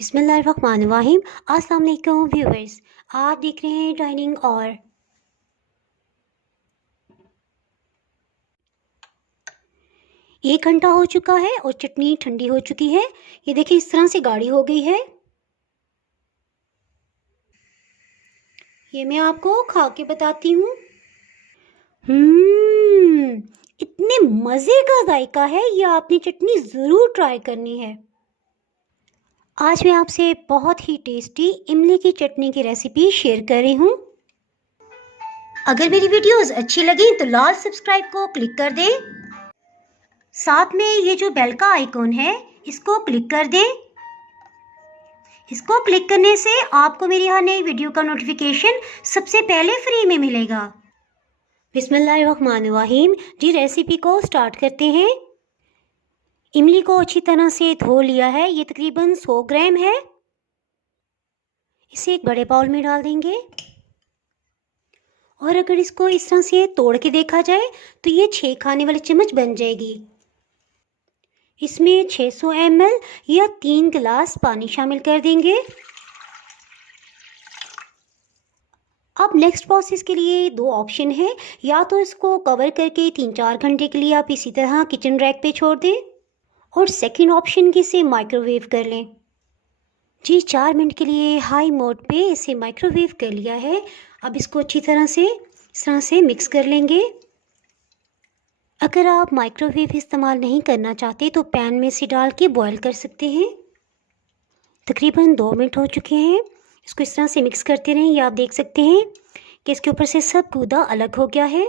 बिस्मिल्लाहिर्रहमानिर्रहीम। अस्सलाम वालेकुम व्यूअर्स, आप देख रहे हैं डाइनिंग और 1 घंटा हो चुका है और चटनी ठंडी हो चुकी है। ये देखिए इस तरह से गाढ़ी हो गई है। ये मैं आपको खा के बताती हूँ। इतने मज़े का जायका है, ये आपने चटनी ज़रूर ट्राई करनी है। आज मैं आपसे बहुत ही टेस्टी इमली की चटनी की रेसिपी शेयर कर रही हूँ। अगर मेरी वीडियोस अच्छी लगी तो लाल सब्सक्राइब को क्लिक कर दें। साथ में ये जो बेल का आइकॉन है इसको क्लिक कर दें। इसको क्लिक करने से आपको मेरी हर नई वीडियो का नोटिफिकेशन सबसे पहले फ्री में मिलेगा। बिस्मिल्लाहिर्रहमानिर्रहीम। जी रेसिपी को स्टार्ट करते हैं। इमली को अच्छी तरह से धो लिया है, ये तकरीबन 100 ग्राम है। इसे एक बड़े बाउल में डाल देंगे और अगर इसको इस तरह से तोड़ के देखा जाए तो ये 6 खाने वाले चम्मच बन जाएगी। इसमें 600 ml या 3 गिलास पानी शामिल कर देंगे। अब नेक्स्ट प्रोसेस के लिए 2 ऑप्शन है, या तो इसको कवर करके 3-4 घंटे के लिए आप इसी तरह किचन रैक पे छोड़ दें और सेकंड ऑप्शन की इसे माइक्रोवेव कर लें। जी 4 मिनट के लिए हाई मोड पे इसे माइक्रोवेव कर लिया है। अब इसको अच्छी तरह से इस तरह से मिक्स कर लेंगे। अगर आप माइक्रोवेव इस्तेमाल नहीं करना चाहते तो पैन में से डाल के बॉईल कर सकते हैं। तकरीबन 2 मिनट हो चुके हैं। इसको इस तरह से मिक्स करते रहें। ये आप देख सकते हैं कि इसके ऊपर से सब गूदा अलग हो गया है।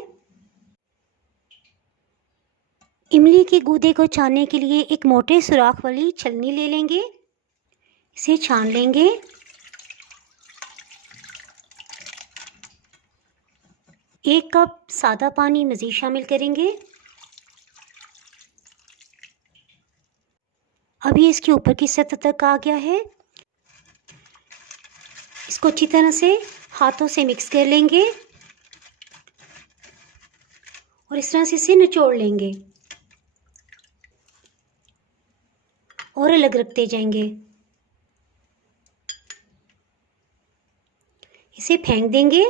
इमली के गूदे को छानने के लिए एक मोटे सुराख वाली छलनी ले लेंगे। इसे छान लेंगे। एक कप सादा पानी मज़ीद शामिल करेंगे। अभी इसके ऊपर की सतह तक आ गया है। इसको अच्छी तरह से हाथों से मिक्स कर लेंगे और इस तरह से इसे निचोड़ लेंगे और अलग रखते जाएंगे। इसे फेंक देंगे।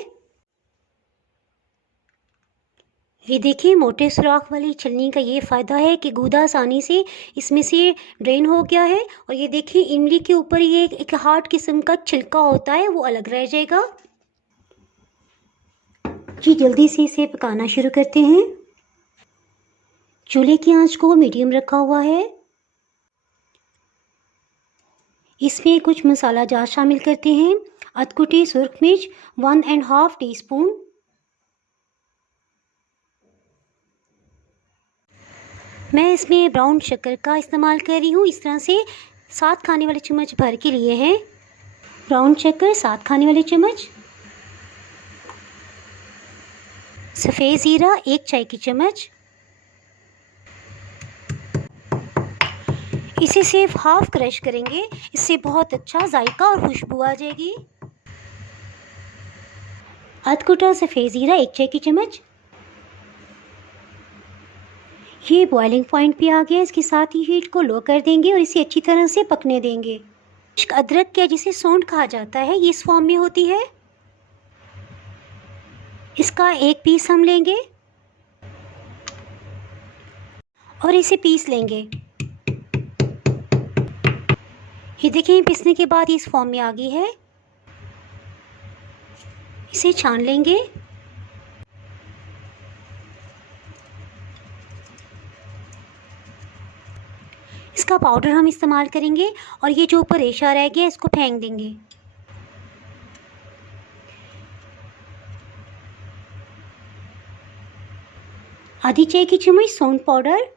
ये देखिए मोटे सुराख वाली छलनी का ये फ़ायदा है कि गूदा आसानी से इसमें से ड्रेन हो गया है। और ये देखिए इमली के ऊपर ये एक हार्ड किस्म का छिलका होता है, वो अलग रह जाएगा। जी जल्दी से इसे पकाना शुरू करते हैं। चूल्हे की आंच को मीडियम रखा हुआ है। इसमें कुछ मसाला जात शामिल करते हैं। अधकुटी सुर्ख मिर्च 1.5 टीस्पून, मैं इसमें ब्राउन शक्कर का इस्तेमाल कर रही हूँ। इस तरह से 7 खाने वाले चम्मच भर के लिए है ब्राउन शक्कर, 7 खाने वाले चम्मच। सफ़ेद ज़ीरा 1 चाय की चम्मच। इसे सिर्फ हाफ क्रश करेंगे, इससे बहुत अच्छा जायका और खुशबू आ जाएगी। अधकुटा सफ़ेद ज़ीरा 1 चाय की चम्मच। ये बॉइलिंग पॉइंट पे आ गया। इसके साथ ही हीट को लो कर देंगे और इसे अच्छी तरह से पकने देंगे। अदरक क्या जिसे सौंठ कहा जाता है, ये इस फॉर्म में होती है। इसका एक पीस हम लेंगे और इसे पीस लेंगे। ये देखिए पीसने के बाद इस फॉर्म में आ गई है। इसे छान लेंगे। इसका पाउडर हम इस्तेमाल करेंगे और ये जो ऊपर रेशा रह गया इसको फेंक देंगे। आधी चाय की चम्मच सौंठ पाउडर।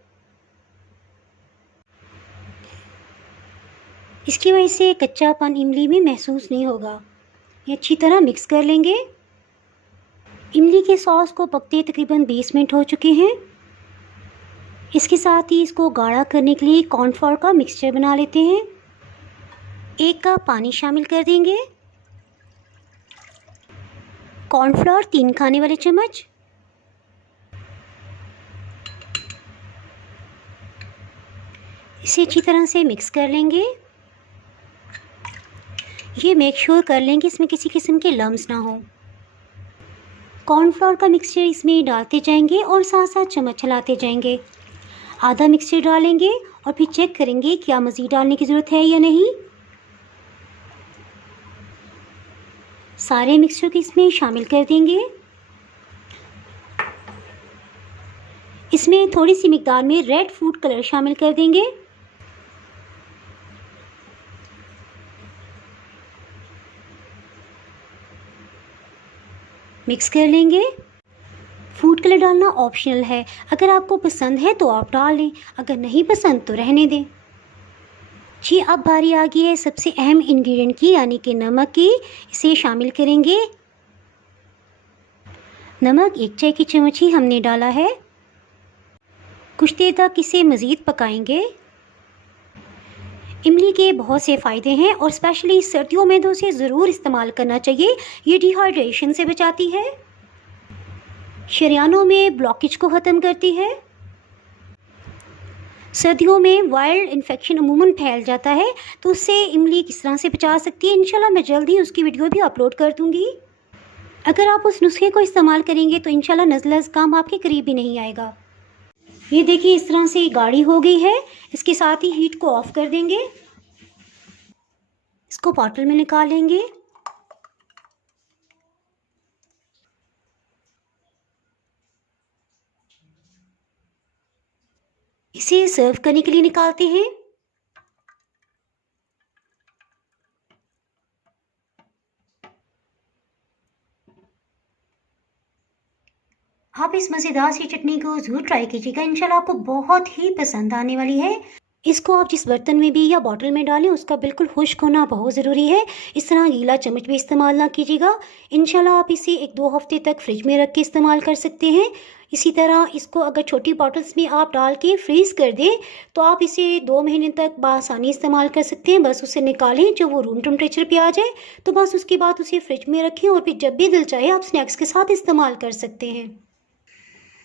इसकी वजह से कच्चापन इमली में महसूस नहीं होगा। ये अच्छी तरह मिक्स कर लेंगे। इमली के सॉस को पकते तकरीबन 20 मिनट हो चुके हैं। इसके साथ ही इसको गाढ़ा करने के लिए कॉर्नफ्लोर का मिक्सचर बना लेते हैं। 1 कप पानी शामिल कर देंगे। कॉर्नफ्लोर 3 खाने वाले चम्मच। इसे अच्छी तरह से मिक्स कर लेंगे। ये मेक श्योर कर लें कि इसमें किसी किस्म के लम्स ना हो। कॉर्नफ्लोर का मिक्सचर इसमें डालते जाएंगे और साथ साथ चम्मच चलाते जाएंगे। आधा मिक्सचर डालेंगे और फिर चेक करेंगे क्या मज़ीद डालने की ज़रूरत है या नहीं। सारे मिक्सचर को इसमें शामिल कर देंगे। इसमें थोड़ी सी मिकदार में रेड फूड कलर शामिल कर देंगे। मिक्स कर लेंगे। फूड कलर डालना ऑप्शनल है, अगर आपको पसंद है तो आप डाल लें, अगर नहीं पसंद तो रहने दें। जी अब बारी आ गई है सबसे अहम इंग्रेडिएंट की, यानी कि नमक की। इसे शामिल करेंगे। नमक 1 चाय की चम्मच ही हमने डाला है। कुछ देर तक इसे मज़ीद पकाएंगे। इमली के बहुत से फ़ायदे हैं और स्पेशली सर्दियों में तो इसे ज़रूर इस्तेमाल करना चाहिए। ये डिहाइड्रेशन से बचाती है, शरियानों में ब्लॉकेज को ख़त्म करती है। सर्दियों में वायरल इन्फेक्शन अमूमन फैल जाता है, तो उससे इमली किस तरह से बचा सकती है, इंशाल्लाह मैं जल्द ही उसकी वीडियो भी अपलोड कर दूँगी। अगर आप उस नुस्खे को इस्तेमाल करेंगे तो इंशाल्लाह नज़ला ज़ुकाम आपके करीब भी नहीं आएगा। ये देखिए इस तरह से गाढ़ी हो गई है। इसके साथ ही हीट को ऑफ कर देंगे। इसको बॉटल में निकालेंगे। इसे सर्व करने के लिए निकालते हैं। आप इस मज़ेदार सी चटनी को ज़रूर ट्राई कीजिएगा, इंशाल्लाह आपको बहुत ही पसंद आने वाली है। इसको आप जिस बर्तन में भी या बॉटल में डालें उसका बिल्कुल खुश्क होना बहुत ज़रूरी है। इस तरह गीला चम्मच भी इस्तेमाल ना कीजिएगा। इंशाल्लाह आप इसे 1-2 हफ्ते तक फ्रिज में रख के इस्तेमाल कर सकते हैं। इसी तरह इसको अगर छोटी बॉटल्स में आप डाल के फ्रीज़ कर दें तो आप इसे 2 महीने तक बआसानी इस्तेमाल कर सकते हैं। बस उसे निकालें जब वो रूम टेम्परेचर पे आ जाए, तो बस उसके बाद उसे फ्रिज में रखें और फिर जब भी दिल चाहे आप स्नैक्स के साथ इस्तेमाल कर सकते हैं।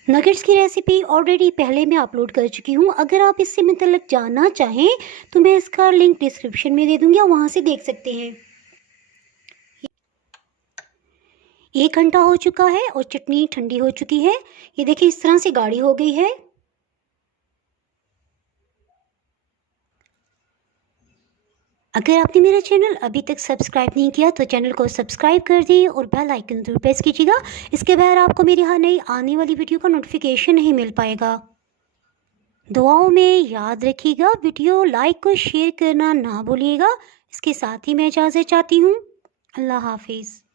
नगेट्स की रेसिपी ऑलरेडी पहले मैं अपलोड कर चुकी हूँ। अगर आप इससे मतलब जानना चाहें तो मैं इसका लिंक डिस्क्रिप्शन में दे दूँगी, आप वहाँ से देख सकते हैं। 1 घंटा हो चुका है और चटनी ठंडी हो चुकी है। ये देखिए इस तरह से गाढ़ी हो गई है। अगर आपने मेरा चैनल अभी तक सब्सक्राइब नहीं किया तो चैनल को सब्सक्राइब कर दें और बेल आइकन ज़रूर प्रेस कीजिएगा। इसके बगैर आपको मेरी हर नई आने वाली वीडियो का नोटिफिकेशन नहीं मिल पाएगा। दुआओं में याद रखिएगा, वीडियो लाइक और शेयर करना ना भूलिएगा। इसके साथ ही मैं इजाज़त चाहती हूँ। अल्लाह हाफिज़।